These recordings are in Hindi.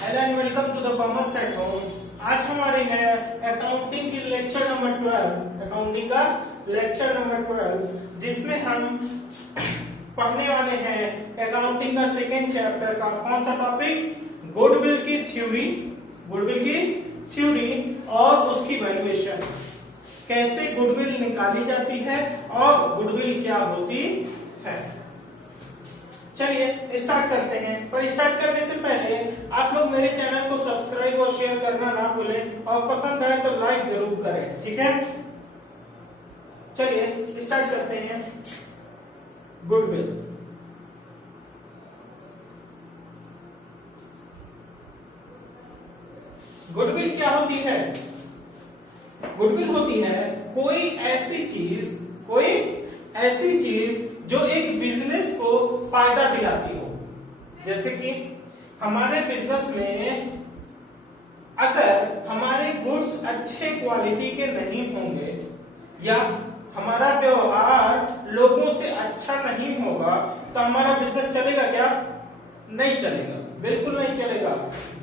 Hello and welcome to the commerce at home. आज हमारे है अकाउंटिंग की लेक्चर नंबर 12, अकाउंटिंग का लेक्चर नंबर 12, जिसमें हम पढ़ने वाले हैं अकाउंटिंग का सेकेंड चैप्टर का कौन सा टॉपिक, गुडविल की थ्योरी, गुडविल की थ्योरी और उसकी वैल्यूएशन, कैसे गुडविल निकाली जाती है और गुडविल क्या होती है। चलिए स्टार्ट करते हैं, पर स्टार्ट करने से पहले आप लोग मेरे चैनल को सब्सक्राइब और शेयर करना ना भूलें और पसंद आए तो लाइक जरूर करें, ठीक है। चलिए स्टार्ट करते हैं। गुडविल, गुडविल क्या होती है? गुडविल होती है कोई ऐसी चीज जो एक बिजनेस को फायदा दिलाती हो। जैसे कि हमारे बिजनेस में अगर हमारे गुड्स अच्छे क्वालिटी के नहीं होंगे या हमारा व्यवहार लोगों से अच्छा नहीं होगा तो हमारा बिजनेस चलेगा क्या? नहीं चलेगा, बिल्कुल नहीं चलेगा।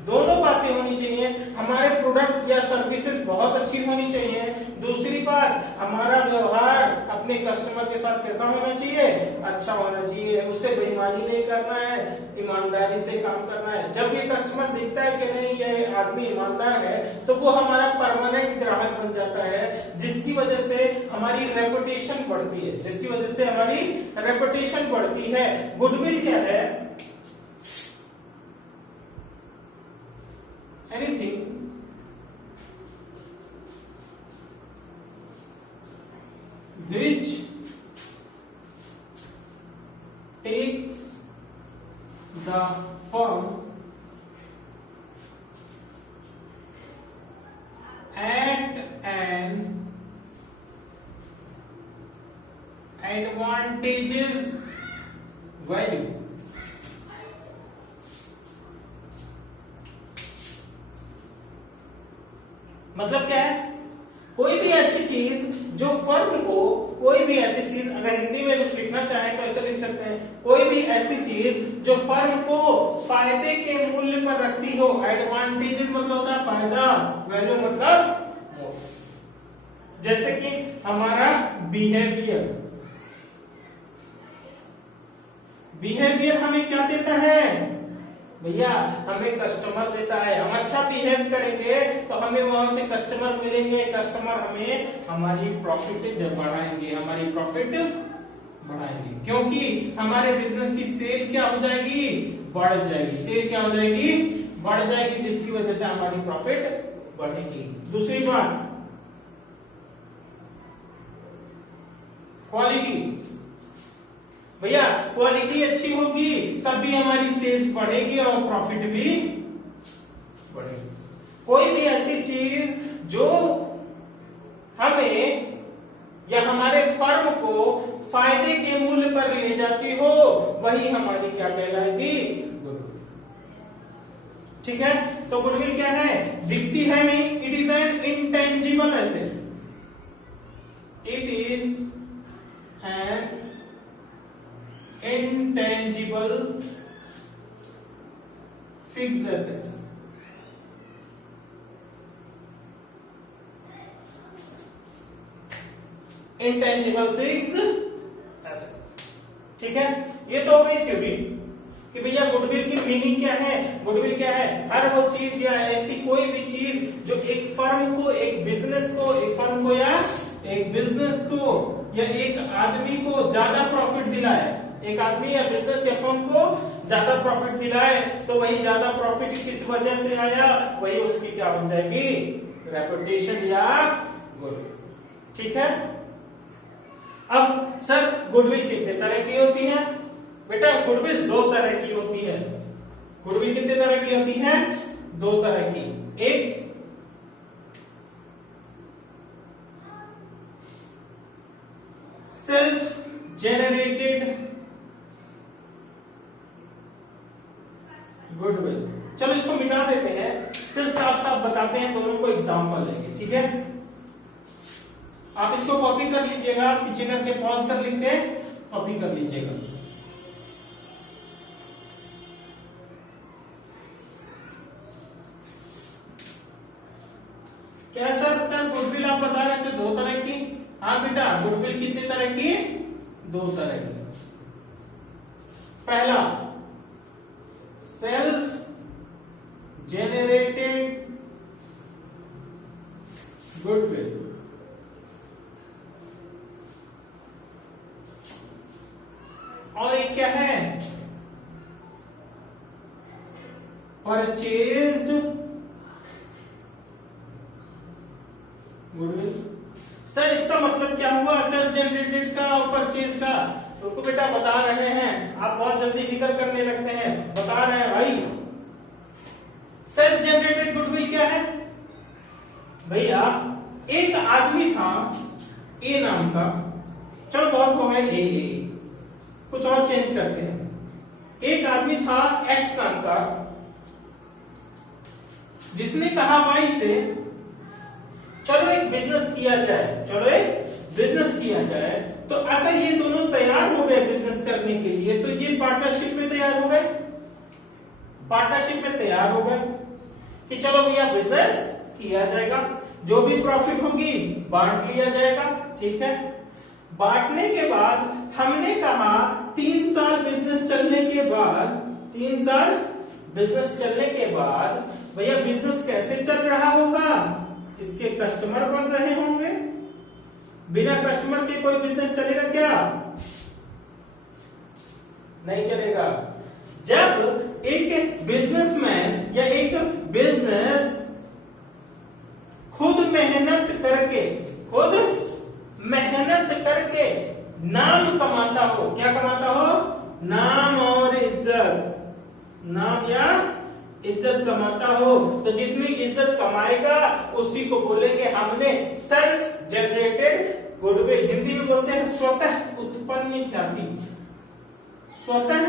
दोनों बातें होनी चाहिए, हमारे प्रोडक्ट या सर्विसेज बहुत अच्छी होनी चाहिए। दूसरी बात, हमारा व्यवहार अपने कस्टमर के साथ कैसा होना चाहिए? अच्छा होना चाहिए। उससे बेईमानी नहीं करना है, ईमानदारी से काम करना है। जब ये कस्टमर देखता है कि नहीं ये आदमी ईमानदार है तो वो हमारा परमानेंट ग्राहक बन जाता है, जिसकी वजह से हमारी रेपुटेशन बढ़ती है, जिसकी वजह से हमारी रेपुटेशन बढ़ती है। गुडविल क्या है? Anything which takes the firm at an advantageous value. मतलब क्या है? कोई भी ऐसी चीज जो फर्म को, कोई भी ऐसी चीज, अगर हिंदी में कुछ लिखना चाहें तो ऐसे लिख सकते हैं, कोई भी ऐसी चीज जो फर्म को फायदे के मूल्य पर रखती हो। एडवांटेजेस मतलब होता है फायदा, वैल्यू मतलब जैसे कि हमारा बिहेवियर, बिहेवियर हमें क्या देता है भैया? हमें कस्टमर देता है। हम अच्छा बिहेव करेंगे तो हमें वहां से कस्टमर मिलेंगे, कस्टमर हमें हमारी प्रॉफिट जब बढ़ाएंगे, हमारी प्रॉफिट बढ़ाएंगे, क्योंकि हमारे बिजनेस की सेल क्या हो जाएगी? बढ़ जाएगी। सेल क्या हो जाएगी? बढ़ जाएगी, जिसकी वजह से हमारी प्रॉफिट बढ़ेगी। दूसरी बात, क्वालिटी। भैया क्वालिटी अच्छी होगी तब भी हमारी सेल्स बढ़ेगी और प्रॉफिट भी बढ़ेगी। कोई भी ऐसी चीज जो हमें या हमारे फर्म को फायदे के मूल्य पर ले जाती हो, वही हमारी क्या कहलाएगी? गुडविल। ठीक है, तो गुडविल क्या है? दिखती है नहीं, it is an intangible asset, it is an intangible fixed asset। intangible fixed asset, ठीक है। ये तो हो गई थ्योरी कि भैया गुडविल की मीनिंग क्या है। गुडविल क्या है? हर वो चीज या ऐसी कोई भी चीज जो एक फर्म को, एक बिजनेस को, एक फर्म को या एक बिजनेस को या एक आदमी को ज्यादा प्रॉफिट दिलाए, एक आदमी या बिजनेस या फर्म को ज्यादा प्रॉफिट दिलाए, तो वही ज्यादा प्रॉफिट किस वजह से आया? वही उसकी क्या बन जाएगी? रेपुटेशन या गुडविल। ठीक है। अब सर गुडविल कितने तरह की होती है? बेटा गुडविल दो तरह की होती है। गुडविल कितने तरह की होती है? दो तरह की। एक सेल्फ जेनरेटेड गुडविल। चलो इसको मिटा देते हैं, फिर साफ साफ बताते हैं, दोनों को एग्जांपल लेंगे, ठीक है। आप इसको कॉपी कर लीजिएगा, पीछे करके पॉज कर लिख के कॉपी कर लीजिएगा। क्या सर? सर गुडविल आप बता रहे थे दो तरह की। हाँ बेटा, गुडविल कितने तरह की? दो तरह की। पहला सेल्फ जेनरेटेड गुडविल, और एक क्या है? Purchased goodwill. सर इसका मतलब क्या हुआ? सेल्फ जनरेटेड का और परचेज का? तो बेटा बता रहे हैं, आप बहुत जल्दी फिक्र करने लगते हैं। बता रहे हैं भाई, सेल्फ जनरेटेड गुडविल क्या है? भैया एक आदमी था ए नाम का, चलो बहुत हो गए ए, कुछ और चेंज करते हैं। एक आदमी था एक्स नाम का, जिसने कहा भाई से चलो एक बिजनेस किया जाए, चलो एक बिजनेस किया जाए। तो अगर ये दोनों तैयार हो गए बिजनेस करने के लिए, तो ये पार्टनरशिप में तैयार हो गए, पार्टनरशिप में तैयार हो गए कि चलो भैया बिजनेस किया जाएगा, जो भी प्रॉफिट होगी बांट लिया जाएगा। ठीक है, बांटने के बाद हमने कहा 3 साल बिजनेस चलने के बाद, 3 साल बिजनेस चलने के बाद भैया बिजनेस कैसे चल रहा होगा? इसके कस्टमर बन रहे होंगे। बिना कस्टमर के कोई बिजनेस चलेगा क्या? नहीं चलेगा। जब एक बिजनेसमैन या एक बिजनेस खुद मेहनत करके नाम कमाता हो, क्या कमाता हो? नाम और इज्जत, नाम या इज्जत कमाता हो, तो जितनी इज्जत कमाएगा उसी को बोलेंगे हमने सेल्फ जनरेटेड गुडविल। हिंदी में बोलते हैं स्वतः उत्पन्न ख्याति, स्वतः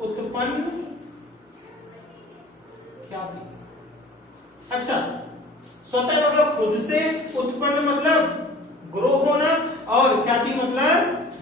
उत्पन्न ख्याति। अच्छा, स्वतः मतलब खुद से, उत्पन्न मतलब ग्रो होना, और ख्याति मतलब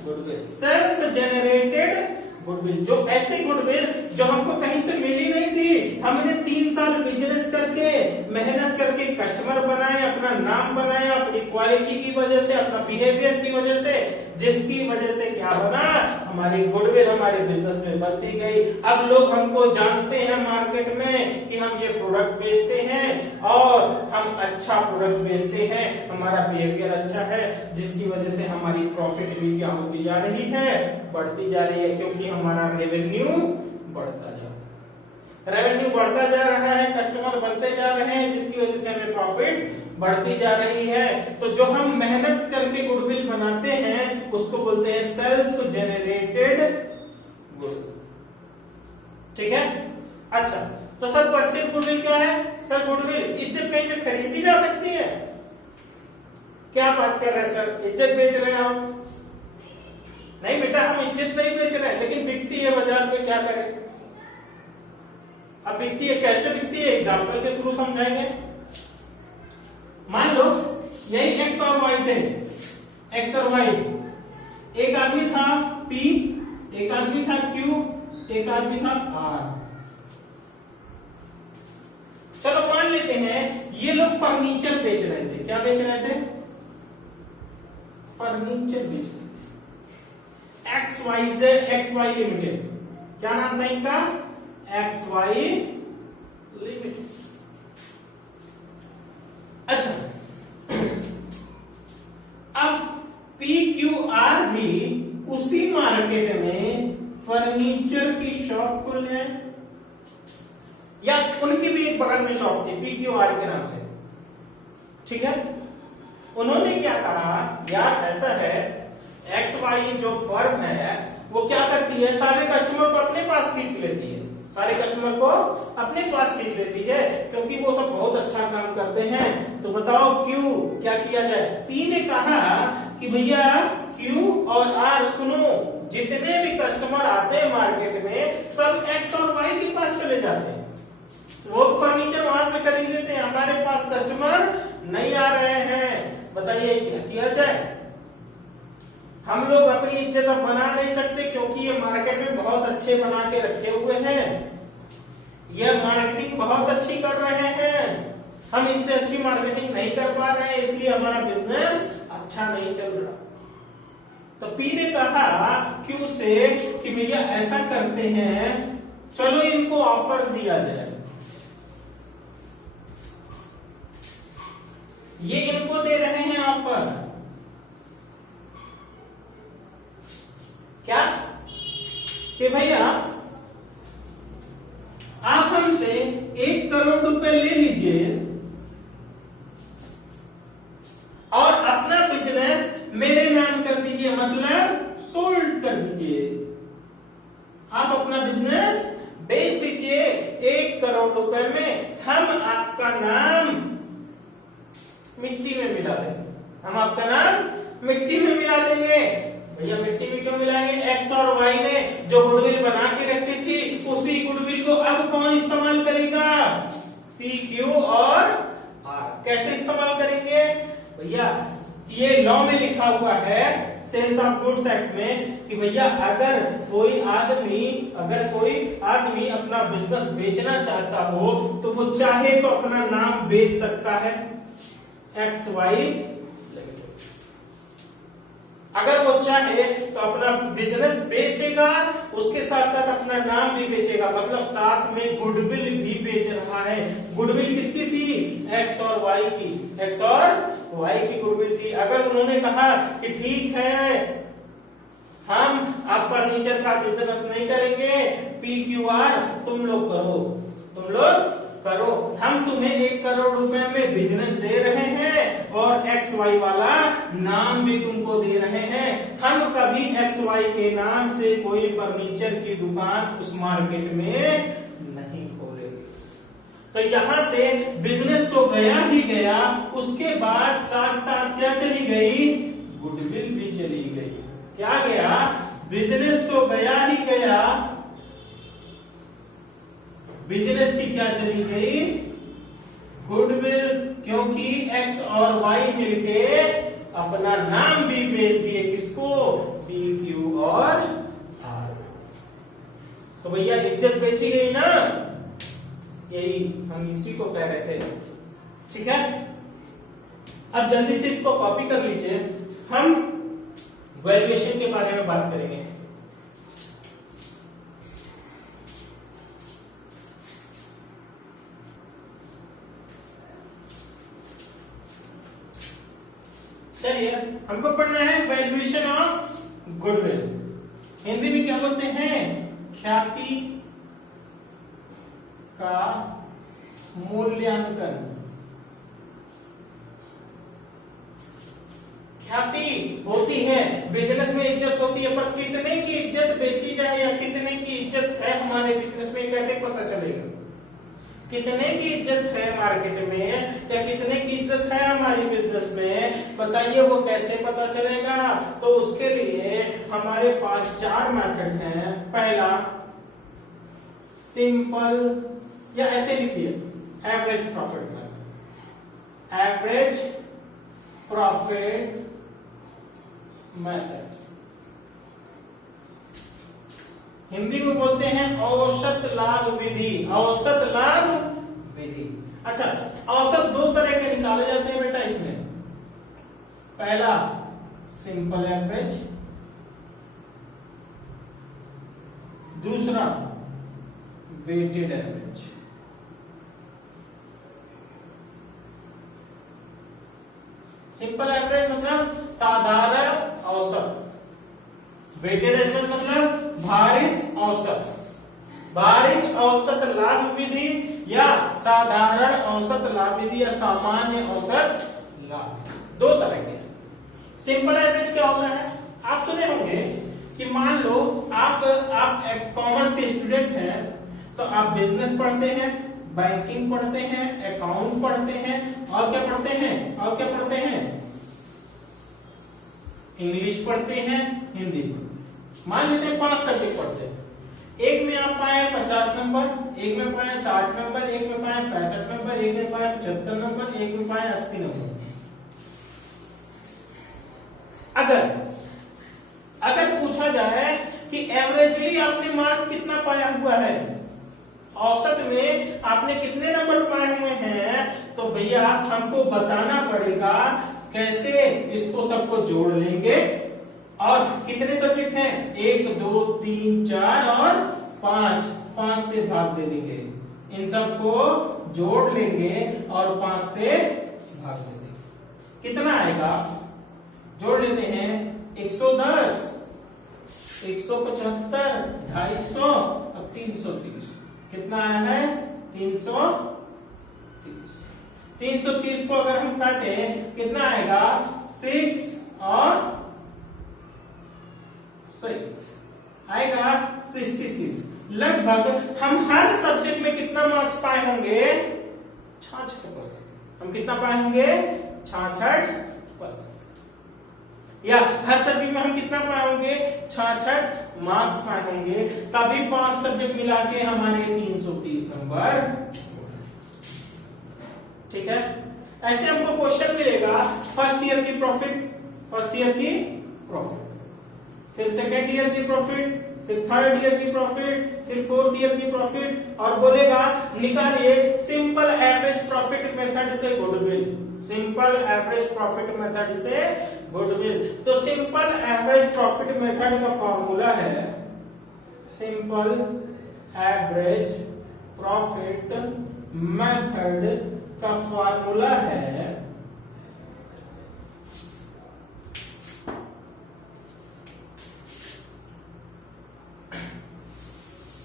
गुडविल। सेल्फ जेनरेटेड गुडविल, जो ऐसे गुडविल जो हमको कहीं से मिली नहीं थी, हमने 3 साल बिजनेस करके मेहनत करके कस्टमर बनाए, अपना नाम बनाया, अपनी क्वालिटी की वजह से, अपना बिहेवियर की वजह से, जिसकी वजह से क्या बना? हमारी गुडविल हमारे बिजनेस में बनती गई। अब लोग हमको जानते हैं मार्केट में कि हम ये प्रोडक्ट बेचते हैं और हम अच्छा प्रोडक्ट बेचते हैं, हमारा बिहेवियर अच्छा है, जिसकी वजह से हमारी प्रॉफिट भी क्या होती जा रही है? बढ़ती जा रही है, क्योंकि हमारा रेवेन्यू बढ़ता जा रहा है। रेवेन्यू बढ़ता जा रहा है, कस्टमर बनते जा रहे हैं, जिसकी वजह से हमें प्रॉफिट बढ़ती जा रही है। तो जो हम मेहनत करके गुडविल बनाते हैं उसको बोलते हैं सेल्फ जेनरेटेड गुडविल। ठीक है, अच्छा तो सर परचेज गुडविल क्या है? सर गुडविल इज्जत कहीं से खरीदी जा सकती है? क्या बात कर रहे हैं सर, इज्जत बेच रहे हैं आप? नहीं बेटा, हम इज्जत नहीं बेच रहे हैं, लेकिन बिकती है बाजार में, क्या करें? अब बिकती है, कैसे बिकती है? एग्जाम्पल के थ्रू समझाएंगे। मान लो यही एक्स और वाई थे, एक्स और वाई। एक आदमी था पी, एक आदमी था क्यू, एक आदमी था आर। चलो मान लेते हैं ये लोग फर्नीचर बेच रहे थे। क्या बेच रहे थे? फर्नीचर बेच रहे थे। XYZ XY लिमिटेड, क्या नाम था इनका? XY limited. अच्छा, अब PQR भी उसी मार्केट में फर्नीचर की शॉप खोले हैं, या उनकी भी एक बगल में शॉप थी PQR के नाम से। ठीक है, उन्होंने क्या कहा, यार ऐसा है XY जो फर्म है वो क्या करती है, सारे कस्टमर को अपने पास खींच लेती है, सारे कस्टमर को अपने पास खींच लेती है, क्योंकि वो सब बहुत अच्छा काम करते हैं। तो बताओ क्यू क्या किया जाए? पी ने कहा कि भैया क्यू और आर सुनो, जितने भी कस्टमर आते हैं मार्केट में सब एक्स और वाई के पास चले जाते हैं, वो फर्नीचर वहां से खरीद लेते हैं, हमारे पास कस्टमर नहीं आ रहे हैं। बताइए क्या किया जाए? हम लोग अपनी इज्जत अब बना नहीं सकते, क्योंकि ये मार्केट में बहुत अच्छे बना के रखे हुए हैं, ये मार्केटिंग बहुत अच्छी कर रहे हैं, हम इनसे अच्छी मार्केटिंग नहीं कर पा रहे हैं, इसलिए हमारा बिजनेस अच्छा नहीं चल रहा। तो पी ने कहा क्यू से कि भैया ऐसा करते हैं, चलो इनको ऑफर दिया जाए। ये इनको दे रहे हैं ऑफर, क्या कि भैया आप हमसे 1 करोड़ रुपए ले लीजिए और अपना बिजनेस मेरे नाम कर दीजिए, मतलब सोल्ड कर दीजिए। आप अपना बिजनेस बेच दीजिए 1 करोड़ रुपए में, हम आपका नाम मिट्टी में मिला देंगे। हम आपका नाम मिट्टी में मिला देंगे। भैया मिट्टी में क्यों मिलाएंगे? एक्स और वाई ने जो गुडविल बना के रखी थी, उसी गुडविल को अब कौन इस्तेमाल करेगा? पी, क्यू और आर। कैसे इस्तेमाल करेंगे? भैया ये लॉ में लिखा हुआ है, सेल्स ऑफ गुड्स एक्ट में, कि भैया अगर कोई आदमी अपना बिजनेस बेचना चाहता हो तो वो चाहे तो अपना नाम बेच सकता है, एक्स वाई लिमिटेड। अगर वो चाहे तो अपना बिजनेस बेचेगा, उसके साथ साथ अपना नाम भी बेचेगा, मतलब साथ में गुडविल भी बेच रहा है। गुडविल किसकी थी? एक्स और वाई की, एक्स और वाई की गुडविल थी। अगर उन्होंने कहा कि ठीक है हम अब फर्नीचर का बिजनेस नहीं करेंगे, पी क्यू आर तुम लोग करो, हम तुम्हें 1 करोड़ रुपए में बिजनेस दे रहे हैं और एक्स वाई वाला नाम भी तुमको दे रहे हैं। हम कभी एक्स वाई के नाम से कोई फर्नीचर की दुकान उस मार्केट में नहीं खोलेंगे। तो यहां से बिजनेस तो गया ही गया, उसके बाद साथ साथ क्या चली गई? गुडविल भी चली गई। क्या गया? बिजनेस तो गया ही गया, बिजनेस की क्या चली गई? गुडविल, क्योंकि एक्स और वाई मिलके अपना नाम भी बेच दिए। किसको? पी, क्यू और आर। तो भैया इज्जत बेची गई ना, यही हम इसी को कह रहे थे। ठीक है, अब जल्दी से इसको कॉपी कर लीजिए। हम वैल्यूएशन के बारे में बात करेंगे। चलिए हमको पढ़ना है वैल्यूएशन ऑफ गुडविल। हिंदी में क्या बोलते हैं? ख्याति का मूल्यांकन। ख्याति होती है, बिजनेस में इज्जत होती है, पर कितने की इज्जत बेची जाए या कितने की इज्जत है हमारे बिजनेस में, कैसे पता चलेगा? कितने की इज्जत है मार्केट में या कितने की इज्जत है हमारी बिजनेस में, बताइए वो कैसे पता चलेगा? तो उसके लिए हमारे पास 4 मेथड हैं। पहला सिंपल, या ऐसे लिखिए average profit method, average profit method. Hindi में बोलते हैं औसत लाभ विधि, औसत लाभ विधि। अच्छा, औसत 2 तरह के निकाले जाते हैं बेटा इसमें। पहला सिंपल एवरेज, दूसरा वेटेड एवरेज। सिंपल एवरेज मतलब साधारण औसत, वेटेड एवरेज मतलब भारित औसत। भारित औसत लाभ विधि या साधारण औसत लाभ विधि या सामान्य औसत लाभ, 2 तरह के। सिंपल एवरेज क्या होता है? आप सुने होंगे कि मान लो आप कॉमर्स के स्टूडेंट हैं, तो आप बिजनेस पढ़ते हैं, बैंकिंग पढ़ते हैं, अकाउंट पढ़ते हैं, और क्या पढ़ते हैं? इंग्लिश पढ़ते हैं, हिंदी। मान लेते हैं 5 सब्जेक्ट पढ़ते हैं। एक में आप पाए 50 नंबर, एक में पाए 60 नंबर, एक में पाए 65 नंबर, एक में पाए 75 नंबर, एक में पाए 80 नंबर। अगर पूछा जाए कि एवरेजली आपने मार्क कितना पाया हुआ है औसत में आपने कितने नंबर पाए हुए हैं, तो भैया हमको बताना पड़ेगा कैसे इसको सबको जोड़ लेंगे। और कितने सब्जेक्ट हैं, 1 2 3 4 और 5 से भाग दे देंगे, इन सबको जोड़ लेंगे और 5 से भाग दे देंगे। कितना आएगा, जोड़ लेते हैं, 110, 175, 250 और 330। कितना आया है, 330। 330 को अगर हम काटे कितना आएगा, 6 और 6 आएगा 66। लगभग हम हर सब्जेक्ट में कितना मार्क्स पाए होंगे, 66%। हम कितना पाए होंगे, 66%। या हर सब्जेक्ट में हम कितना पाए होंगे, 66 मार्क्स पाए होंगे। तभी 5 सब्जेक्ट मिला के हमारे 330 नंबर। ठीक है, ऐसे हमको क्वेश्चन मिलेगा, फर्स्ट ईयर की प्रॉफिट, फिर सेकेंड ईयर की प्रॉफिट, फिर थर्ड ईयर की प्रॉफिट, फिर फोर्थ ईयर की प्रॉफिट, और बोलेगा निकालिए सिंपल एवरेज प्रॉफिट मेथड से goodwill. Simple average profit method से गुडविल। तो सिंपल एवरेज प्रॉफिट मेथड का फॉर्मूला है, सिंपल एवरेज प्रॉफिट मेथड का फॉर्मूला है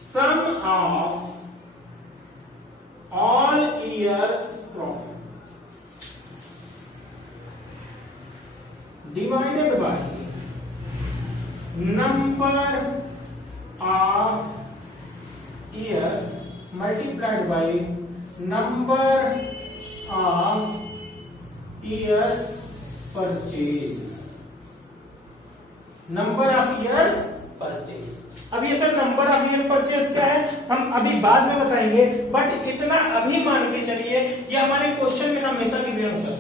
sum of all years profit divided by number of years multiplied by number of years purchase। Number of years purchase. अब ये sir number of year purchase क्या है, हम अभी बाद में बताएंगे, बट इतना अभी मान के चलिए ये हमारे क्वेश्चन में हमेशा गिवन होगा।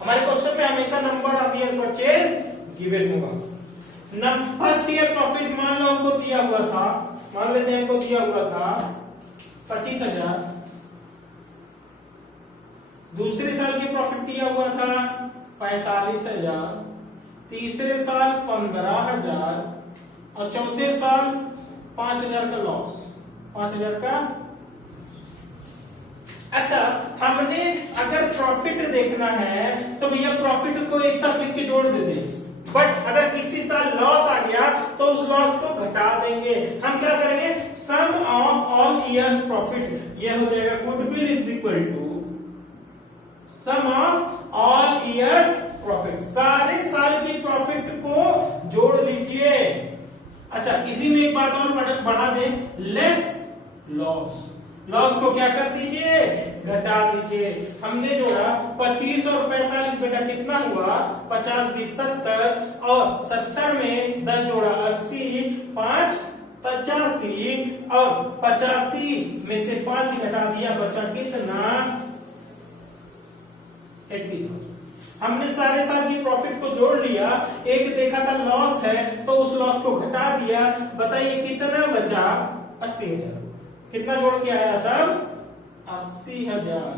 हमारे क्वेश्चन में हमेशा number of year purchase given होगा। फर्स्ट ईयर प्रॉफिट मान लो हमको दिया हुआ था, मान लेते हैं हमको दिया हुआ था 25,000। दूसरे साल की प्रॉफिट दिया हुआ था 45,000, तीसरे साल 15,000 और चौथे साल 5,000 का लॉस, 5,000 का। अच्छा, हमने अगर प्रॉफिट देखना है तो भैया प्रॉफिट को एक साथ लिख के जोड़ देते, बट अगर किसी साल लॉस आ गया तो उस लॉस को घटा देंगे। हम क्या करेंगे, sum of all years profit, यह हो जाएगा goodwill is equal to sum of all years profit. सारे साल की प्रॉफिट को जोड़ लीजिए। अच्छा, इसी में एक बात और बढ़ा दें, लेस लॉस। लॉस को क्या कर दीजिए, घटा दीजिए। हमने जोड़ा 25 और 45, बेटा कितना हुआ, 50 20 70, और 70 में 10 जोड़ा 80, 5 85, और 85 में से 5 घटा दिया, बचा कितना, 80,000। हमने सारे साल की प्रॉफिट को जोड़ लिया, एक देखा था लॉस है तो उस लॉस को घटा दिया। बताइए कितना बचा, 80,000। कितना जोड़ के आया सब, 80,000।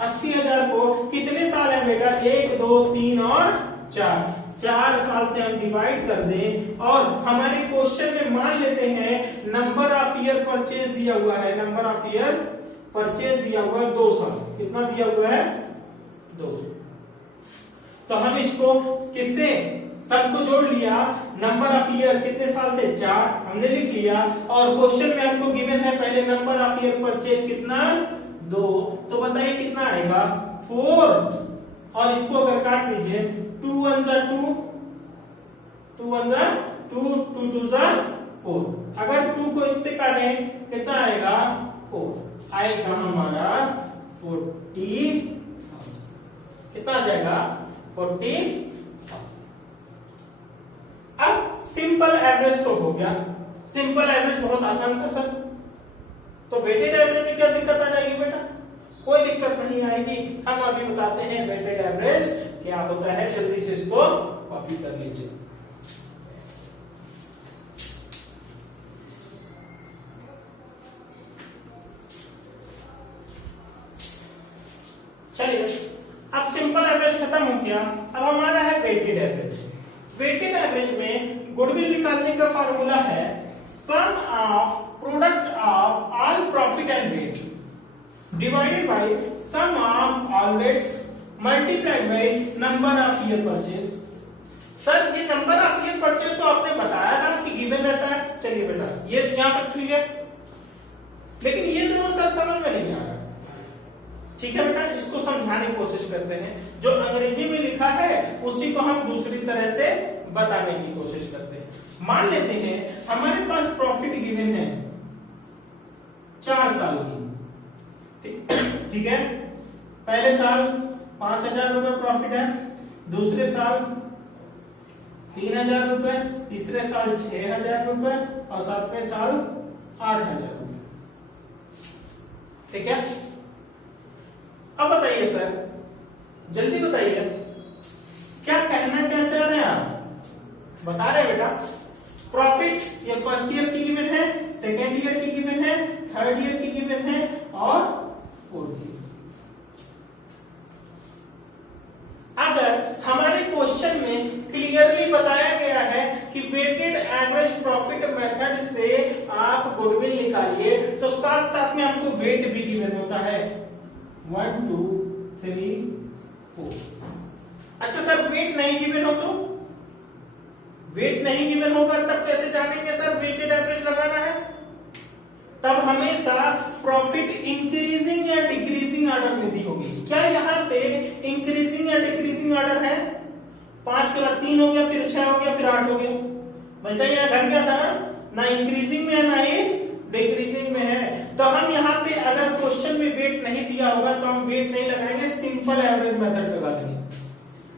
80,000 को कितने साल है बेटा, 1 2 3 और 4, 4 साल से हम डिवाइड कर दें। और हमारे क्वेश्चन में मान लेते हैं नंबर ऑफ ईयर परचेज दिया हुआ है, नंबर ऑफ ईयर परचेज दिया हुआ है 2 साल। कितना दिया हुआ है, 2। तो हम इसको किससे, सबको जोड़ लिया, नंबर ऑफ ईयर कितने साल थे, 4 हमने लिख लिया। और क्वेश्चन में हमको गिवन है पहले नंबर ऑफ ईयर परचेज कितना, 2। तो बताइए कितना आएगा, 4। और इसको अगर काट लीजिए, 2 1 जा 2, 2 1 जा 2, 2 2 जा 4। अगर 2 को इससे काटें कितना आएगा, 4 आएगा हमारा 40। कितना आ जाएगा, 40। अब सिंपल एवरेज तो हो गया। सिंपल एवरेज बहुत आसान था सर। तो वेटेड एवरेज में क्या दिक्कत आ जाएगी बेटा, कोई दिक्कत नहीं आएगी। हम अभी बताते हैं वेटेड एवरेज क्या होता है, जल्दी से इसको कॉपी कर लीजिए। चलिए अब सिंपल एवरेज खत्म हो गया, अब हमारा है वेटेड एवरेज। वेटेड एवरेज में गुडविल निकालने का फार्मूला है sum of product of all profit and weight divided by sum of all weights multiplied by number of year purchase. Sir ये नंबर ऑफ ईयर परचेज तो आपने बताया था कि गिवन रहता है। चलिए बेटा ये यहां पर ठीक है, लेकिन ये दोनों सर समझ में नहीं आ रहा। ठीक है बेटा, इसको समझाने की कोशिश करते हैं। जो अंग्रेजी में लिखा है उसी को हम दूसरी तरह से बताने की कोशिश करते हैं। मान लेते हैं हमारे पास प्रॉफिट गिवन है 4 साल की, ठीक है। पहले साल 5,000 रुपए प्रॉफिट है, दूसरे साल 3,000 रुपए, तीसरे साल 6,000 रुपए और सातवें साल 8,000 रुपए। ठीक है, अब बताइए सर, जल्दी बताइए क्या कहना क्या चाह रहे हैं आप? बता रहे हैं बेटा प्रॉफिट ये फर्स्ट ईयर की गिवन है, सेकेंड ईयर की गिवन है, थर्ड ईयर की गिवन है और फोर्थ ईयर। अगर हमारे क्वेश्चन में क्लियरली बताया गया है कि वेटेड एवरेज प्रॉफिट मेथड से आप गुडविल निकालिए, तो साथ साथ में आपको वेट भी गिवन होता है 1 2 3 4। अच्छा सर वेट नहीं गिवन हो तो? वेट नहीं गिवन होगा तब कैसे जानेंगे सर वेटेड एवरेज लगाना है? तब हमेशा प्रॉफिट इंक्रीजिंग या डिक्रीजिंग ऑर्डर में दी होगी। क्या यहाँ पे इंक्रीजिंग या डिक्रीजिंग ऑर्डर है? 5 के बाद 3 हो गया, फिर 6 हो गया, फिर 8 हो गया। बताइए यहाँ घट गया था ना इंक्रीजिंग में है ना ही डिक्रीजिंग में है। तो हम यहाँ पे अगर क्वेश्चन में वेट नहीं दिया होगा तो हम वेट नहीं लगाएंगे, सिंपल एवरेज मेथड लगा देंगे।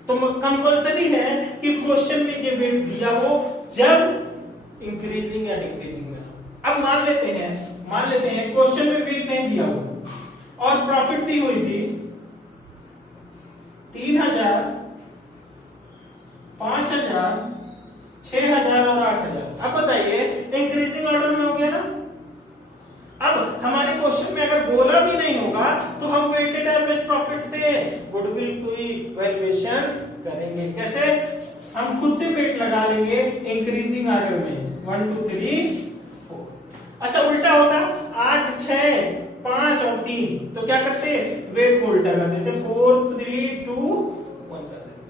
तो कंपल्सरी है कि क्वेश्चन में ये वेट दिया हो जब इंक्रीजिंग या डिक्रीजिंग में। अब मान लेते हैं क्वेश्चन में वेट नहीं दिया हो और प्रॉफिट दी हुई थी 3,000, 5,000, 6,000 और 8,000। अब बताइए इंक्रीजिंग ऑर्डर में हो गया ना। अब हमारे क्वेश्चन में अगर बोला भी नहीं होगा तो हम वेटेड एवरेज प्रॉफिट से गुडविल की वैल्यूएशन करेंगे। कैसे? हम खुद से वेट लगा लेंगे इंक्रीजिंग ऑर्डर में 1 2 3 4। अच्छा उल्टा होता 8 6 5 और 3 तो क्या करते? वेट को उल्टा कर देते 4 3 2 1 कर देते।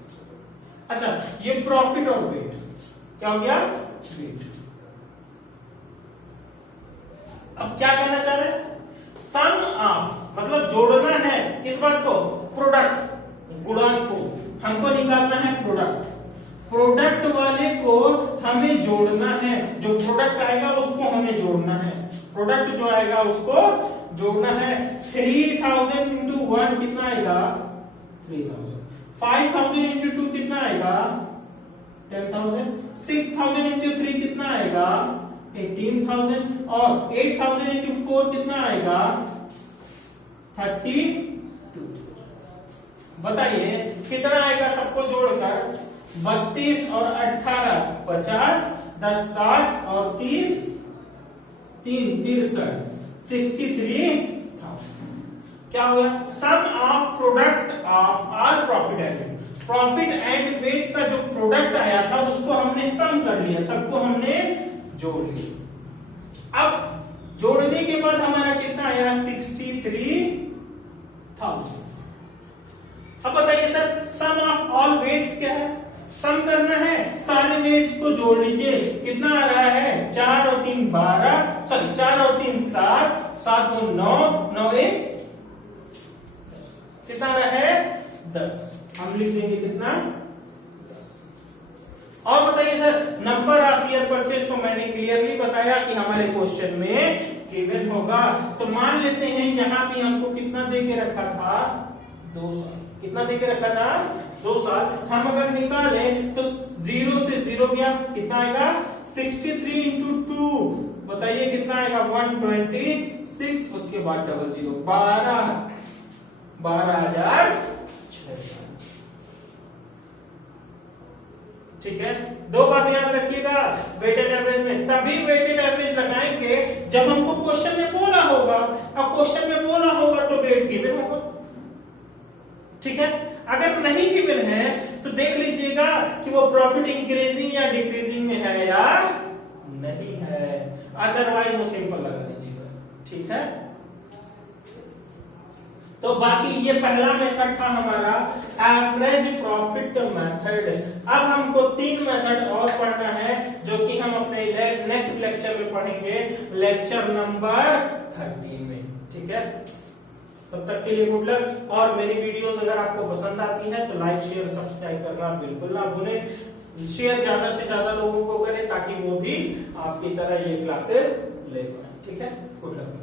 अच्छा ये प्रॉफिट और वेट क्या हो गया? वेट। अब क्या कहना चाह रहे हैं? सम ऑफ मतलब जोड़ना है किस बात को? प्रोडक्ट गुणांक को हमको निकालना है प्रोडक्ट वाले को हमें जोड़ना है। जो प्रोडक्ट आएगा उसको हमें जोड़ना है, प्रोडक्ट जो आएगा उसको जोड़ना है। 3,000 इंटू 1 कितना आएगा? 3,000। 5,000 इंटू 2 कितना आएगा? 10,000। 6,000 इंटू 3 कितना आएगा? 18,000 और 8,000 इंटू 4 कितना आएगा? 32। बताइए कितना आएगा सबको जोड़कर? 32 और 18 50, 10 60 और 30 3 63 63,000। क्या हो गया? Sum of product of all profit and weight का जो प्रोडक्ट आया था उसको हमने सम कर लिया, सबको हमने जोड़ लिया। अब जोड़ने के बाद हमारा कितना आया? 63,000। अब बताइए sir sum of all weights क्या है? सम करना है, सारे वेट्स को जोड़ लीजिए। कितना आ रहा है? 4 और 3 12, सॉरी 4 और 3 7, 7 2 9, 9 1 कितना आ रहा है? 10। हम लिख देंगे कितना? 10। और बताइए sir number of year purchase तो मैंने क्लियरली बताया कि हमारे क्वेश्चन में गिवन होगा। तो मान लेते हैं यहाँ भी हमको कितना दे के रखा था? 2 साल। कितना दे के रखा था? 2 साल। हम अगर निकालें तो 0 से 0 गया, कितना आएगा? 63 इंटू 2 बताइए कितना आएगा? 126। उसके बाद डबल 0 12,600। ठीक है, 2 बात याद रखिएगा वेटेड एवरेज में तभी वेटेड एवरेज लगाएंगे जब हमको क्वेश्चन में बोला होगा। अब क्वेश्चन में बोला होगा तो वेट गिवन होगा। ठीक है। अगर नहीं गिवन है तो देख लीजिएगा कि वो प्रॉफिट इंक्रीजिंग या डिक्रीजिंग में है या नहीं है, अदरवाइज वो सिंपल लगा दीजिएगा, ठीक है। तो बाकी ये पहला मेथड था हमारा एवरेज प्रॉफिट मेथड। अब हमको 3 मेथड और पढ़ना है जो कि हम अपने नेक्स्ट लेक्चर में पढ़ेंगे, लेक्चर नंबर 13 में, ठीक है। तब तक के लिए गुड लक। और मेरी वीडियोस अगर आपको पसंद आती है तो लाइक शेयर सब्सक्राइब करना बिल्कुल ना भूलें। शेयर ज्यादा से ज्यादा लोगों को करें ताकि वो भी आपकी तरह ये क्लासेस ले पाए, ठीक है। Good luck.